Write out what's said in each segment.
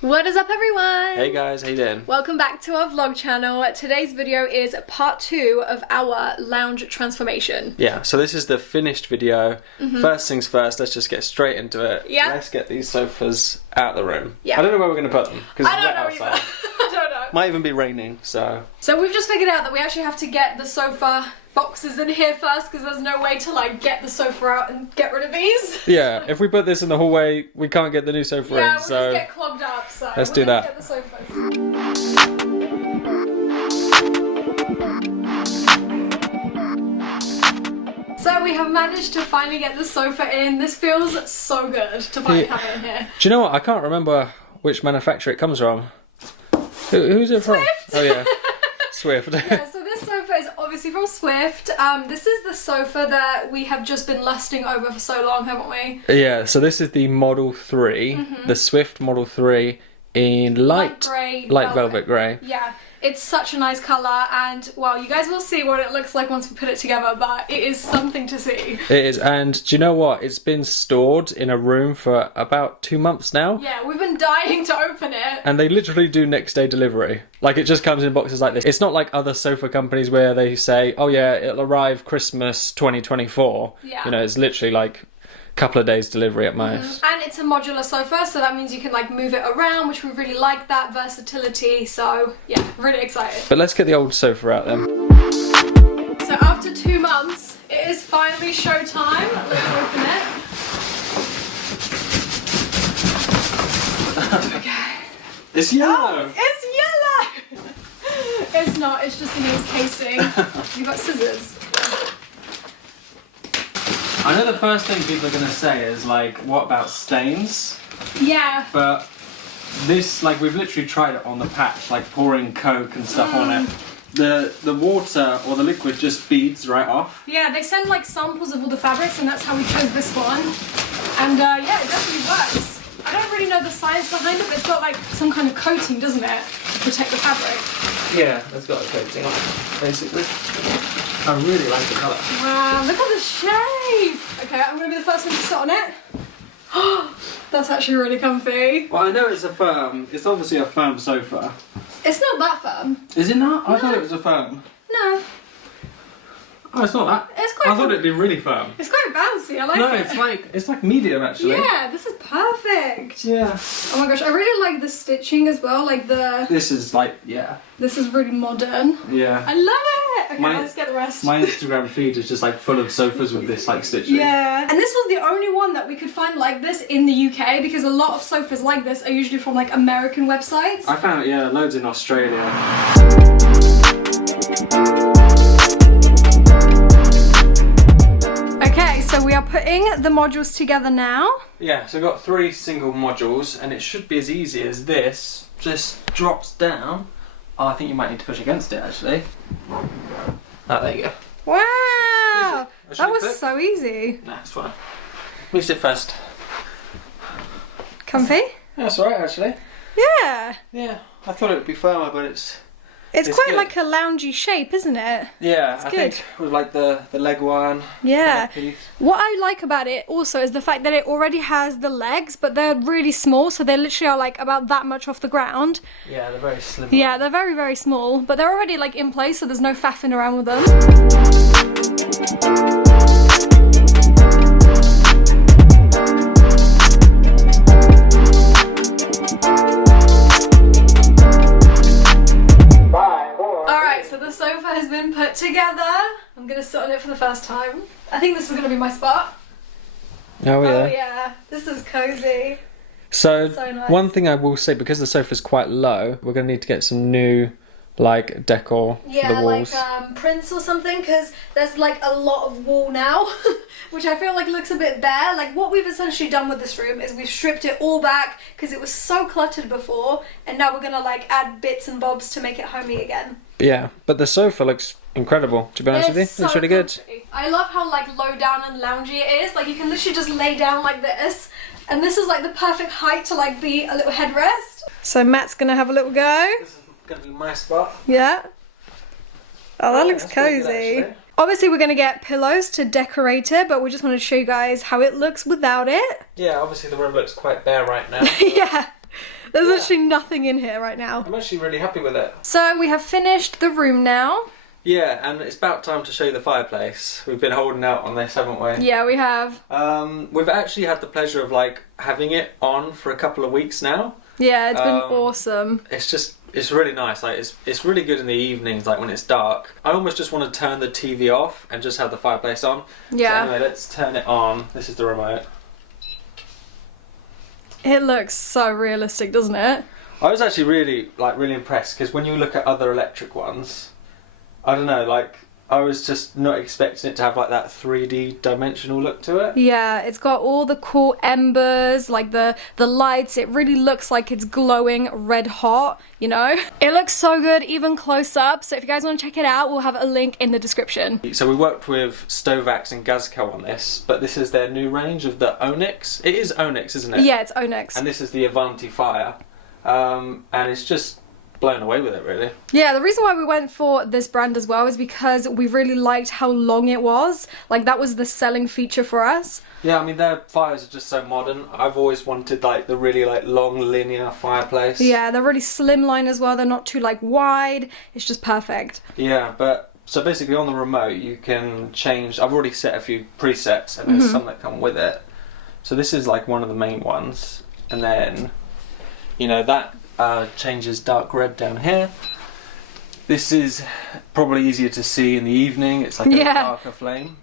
What is up, everyone? Hey guys, how you doing? Welcome back to our vlog channel. Today's video is part 2 of our lounge transformation. Yeah, so this is the finished video. First things first, let's just get straight into it. Yeah. Let's get these sofas out of the room. Yeah. I don't know where we're going to put them because I it's don't wet know outside. either. I don't know. Might even be raining, so. So we've just figured out that we actually have to get the sofa boxes in here first because there's no way to like get the sofa out and get rid of these. Yeah, if we put this in the hallway, we can't get the new sofa Yeah, in, we'll so. just get clogged up. So let's we're do gonna that. Get the sofas. So we have managed to finally get the sofa in. This feels so good to finally have it in here. Do you know what? I can't remember which manufacturer it comes from. Who's it from? Swyft. Oh yeah, Swyft. Yeah, so this sofa is obviously from Swyft. This is the sofa that we have just been lusting over for so long, haven't we? Yeah, so this is the Model 3, the Swyft Model 3 in light velvet grey. Yeah, it's such a nice colour, and well, you guys will see what it looks like once we put it together, but it is something to see. It is, and do you know what? It's been stored in a room for about 2 months now. Yeah, we've been dying to open it. And they literally do next day delivery. Like, it just comes in boxes like this. It's not like other sofa companies where they say, oh yeah, it'll arrive Christmas 2024. Yeah. You know, it's literally like couple of days delivery at most. And it's a modular sofa, so that means you can like move it around, which we really like that versatility. So yeah, really excited. But let's get the old sofa out then. So after 2 months, it is finally show time. Let's open it. Okay. It's yellow! It's yellow! It's not, it's just in its casing. You've got scissors. I know the first thing people are going to say is like, what about stains? Yeah. But this, like, we've literally tried it on the patch, like pouring Coke and stuff on it. The water or the liquid just beads right off. Yeah, they send like samples of all the fabrics, and that's how we chose this one. And yeah, it definitely works. I don't really know the science behind it, but it's got like some kind of coating, doesn't it, to protect the fabric? Yeah, it's got a coating on it, basically. I really like the colour. Wow, look at the shape! Okay, I'm going to be the first one to sit on it. That's actually really comfy. Well, I know it's it's obviously a firm sofa. It's not that firm. Is it not? I No. thought it was a firm. No, Oh, it's not that. it's quite. I thought it'd be really firm. It's quite bouncy. I like No, it. it's like medium actually. Yeah, this is perfect. Yeah. Oh my gosh, I really like the stitching as well. Like This is like, yeah. this is really modern. Yeah. I love it. Okay, let's get the rest. My Instagram feed is just like full of sofas with this like stitching. Yeah, and this was the only one that we could find like this in the UK, because a lot of sofas like this are usually from like American websites. I found it, yeah, loads in Australia. Okay, so we are putting the modules together now. Yeah, so I've got 3 single modules, and it should be as easy as this. Just drops down. Oh, I think you might need to push against it actually. Oh, there you go. Wow, Is it? that was Click? so easy. Nah, it's fine. Let me sit first. Comfy? Yeah, that's alright actually. Yeah. Yeah, I thought it would be firmer, but it's It's quite good. like a loungy shape, isn't it? yeah. It's I good. think with like the leg one. Yeah. Piece. What I like about it also is the fact that it already has the legs, but they're really small, so they literally are like about that much off the ground. Yeah, they're very slim. Yeah, they're very, very small, but they're already like in place, so there's no faffing around with them. Alright, so the sofa has been put together. I'm gonna sit on it for the first time. I think this is gonna be my spot. Oh yeah. Oh yeah, this is cozy. So, So nice. one thing I will say, because the sofa's quite low, we're going to need to get some new, like, decor for Yeah, the walls. like prints or something, because there's like a lot of wall now, which I feel like looks a bit bare. Like what we've essentially done with this room is we've stripped it all back because it was so cluttered before, and now we're gonna like add bits and bobs to make it homey again. Yeah, but the sofa looks incredible, to be honest with you. It's It's so really good. comfy. I love how like low down and loungy it is. Like you can literally just lay down like this, and this is like the perfect height to like be a little headrest. So Matt's gonna have a little go. This is going to be my spot. Yeah. Oh, that looks that's pretty good, cozy. actually. Obviously we're going to get pillows to decorate it, but we just wanted to show you guys how it looks without it. Yeah, obviously the room looks quite bare right now. Yeah. There's actually nothing in here right now. I'm actually really happy with it. So we have finished the room now. Yeah, and it's about time to show you the fireplace. We've been holding out on this, haven't we? Yeah, we have. We've actually had the pleasure of like having it on for a couple of weeks now. Yeah, it's been awesome. It's really nice. Like it's really good in the evenings, like when it's dark. I almost just want to turn the TV off and just have the fireplace on. Yeah. So anyway, let's turn it on. This is the remote. It looks so realistic, doesn't it? I was actually really impressed because when you look at other electric ones, I don't know, like I was just not expecting it to have like that 3D dimensional look to it. Yeah, it's got all the cool embers, like the lights. It really looks like it's glowing red hot, you know? It looks so good even close up. So if you guys want to check it out, we'll have a link in the description. So we worked with Stovax and Gazco on this, but this is their new range of the Onyx. It is Onyx, isn't it? Yeah, it's Onyx. And this is the Avanti Fire. And it's just blown away with it, really. Yeah, the reason why we went for this brand as well is because we really liked how long it was. Like, that was the selling feature for us. Yeah, I mean, their fires are just so modern. I've always wanted like the really like long linear fireplace. Yeah, they're really slimline as well. They're not too like wide. It's just perfect. Yeah, but so basically on the remote you can change. I've already set a few presets and there's some that come with it. So this is like one of the main ones, and then you know that changes dark red down here. This is probably easier to see in the evening. It's like a darker flame.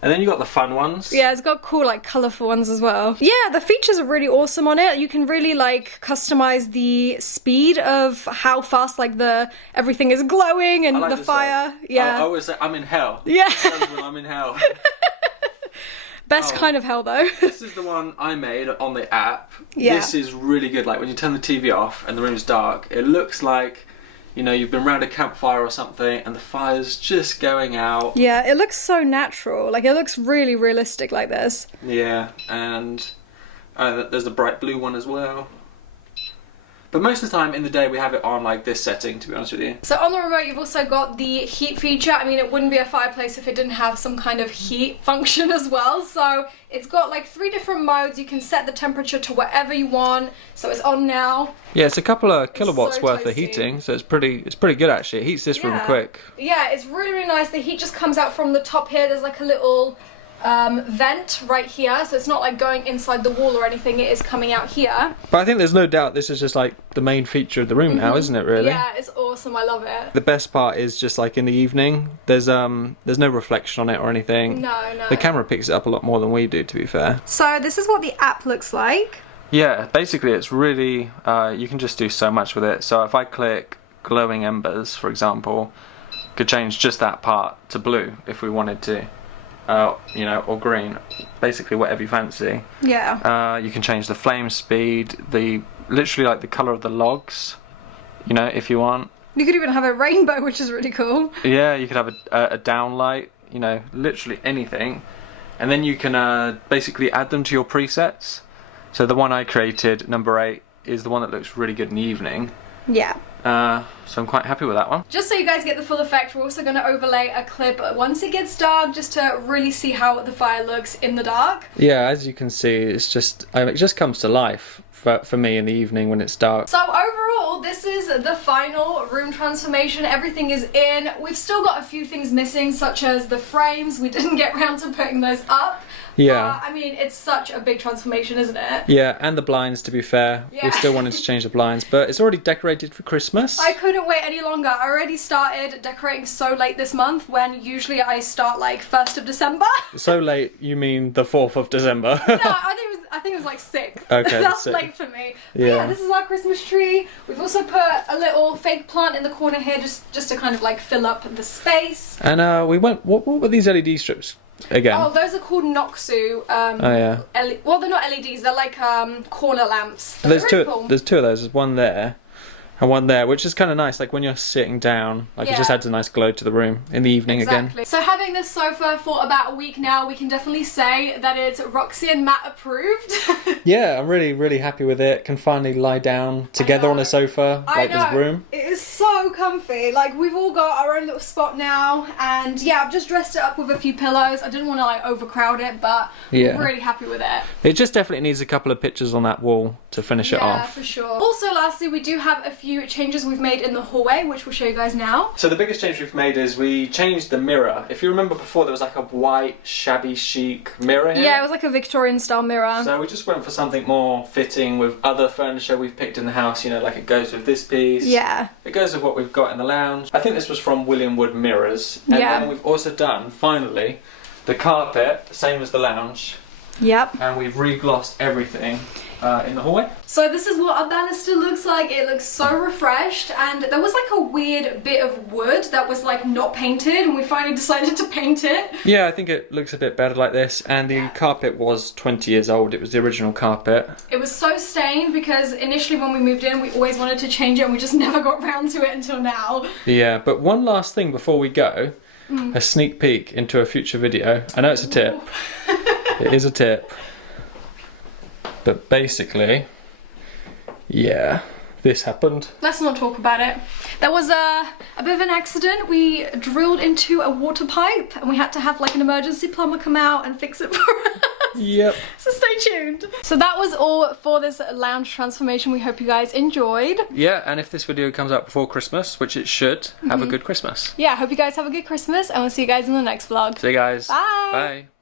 And then you got the fun ones. Yeah, it's got cool like colourful ones as well. Yeah, the features are really awesome on it. You can really like customize the speed of how fast like everything is glowing and like the this, fire. like, Yeah. I always say I'm in hell. Yeah. I'm in hell. Best kind of hell though. This is the one I made on the app. Yeah. This is really good. Like when you turn the TV off and the room's dark, it looks like, you know, you've been around a campfire or something and the fire's just going out. Yeah, it looks so natural. Like it looks really realistic like this. Yeah, and there's the bright blue one as well. But most of the time in the day we have it on like this setting, to be honest with you. So on the remote you've also got the heat feature. I mean, it wouldn't be a fireplace if it didn't have some kind of heat function as well. So it's got like 3 different modes. You can set the temperature to whatever you want. So it's on now. Yeah, it's a couple of kilowatts so worth toasty. of heating, so it's pretty good actually. It heats this room quick. Yeah, it's really, really nice. The heat just comes out from the top here. There's like a little vent right here, so it's not like going inside the wall or anything, it is coming out here. But I think there's no doubt this is just like the main feature of the room now, isn't it, really? Yeah, it's awesome, I love it. The best part is just like in the evening, there's no reflection on it or anything. No. The camera picks it up a lot more than we do, to be fair. So this is what the app looks like. Yeah, basically it's really, you can just do so much with it. So if I click glowing embers, for example, could change just that part to blue if we wanted to. You know, or green, basically whatever you fancy. Yeah. You can change the flame speed, literally like the colour of the logs, you know, if you want. You could even have a rainbow, which is really cool. Yeah, you could have a downlight, you know, literally anything. And then you can basically add them to your presets. So the one I created, number 8, is the one that looks really good in the evening. Yeah. So I'm quite happy with that one. Just so you guys get the full effect, we're also going to overlay a clip once it gets dark, just to really see how the fire looks in the dark. Yeah, as you can see, it's just, it just comes to life for me in the evening when it's dark. So overall, this is the final room transformation. Everything is in. We've still got a few things missing, such as the frames. We didn't get around to putting those up. Yeah. I mean, it's such a big transformation, isn't it? Yeah, and the blinds, to be fair. Yeah. We still wanted to change the blinds, but it's already decorated for Christmas. I couldn't wait any longer. I already started decorating so late this month, when usually I start like 1st of December. So late, you mean the 4th of December? No, I think it was like 6th. Okay, that's sick. late for me. But yeah, this is our Christmas tree. We've also put a little fake plant in the corner here, just to kind of like fill up the space. And we went. What were these LED strips again? Oh, those are called Noxu. Oh yeah. Well, they're not LEDs. They're like corner lamps. There's They're two. really cool. There's 2 of those. There's one there. And one there, which is kind of nice, like when you're sitting down, like it just adds a nice glow to the room in the evening again. So having this sofa for about a week now, we can definitely say that it's Roxi and Matt approved. Yeah, I'm really, really happy with it. Can finally lie down together on a sofa like this room. It is so comfy. Like, we've all got our own little spot now, and yeah, I've just dressed it up with a few pillows. I didn't want to like overcrowd it, but I'm really happy with it. It just definitely needs a couple of pictures on that wall to finish it off. Yeah, for sure. Also, lastly, we do have a few changes we've made in the hallway, which we'll show you guys now. So the biggest change we've made is we changed the mirror. If you remember before, there was like a white, shabby chic mirror here. Yeah, it was like a Victorian style mirror. So we just went for something more fitting with other furniture we've picked in the house, you know, like it goes with this piece. Yeah. It goes with what we've got in the lounge. I think this was from William Wood Mirrors. And then we've also done, finally, the carpet, same as the lounge. Yep. And we've re-glossed everything in the hallway. So this is what our banister looks like. It looks so refreshed, and there was like a weird bit of wood that was like not painted, and we finally decided to paint it. Yeah, I think it looks a bit better like this, and the carpet was 20 years old. It was the original carpet. It was so stained because initially when we moved in we always wanted to change it and we just never got round to it until now. Yeah, but one last thing before we go, a sneak peek into a future video. I know it's a tip. It is a tip. But basically, yeah, this happened. Let's not talk about it. There was a bit of an accident. We drilled into a water pipe and we had to have like an emergency plumber come out and fix it for us. Yep. So stay tuned. So that was all for this lounge transformation. We hope you guys enjoyed. Yeah, and if this video comes out before Christmas, which it should, have a good Christmas. Yeah, hope you guys have a good Christmas, and we'll see you guys in the next vlog. See you guys. Bye. Bye.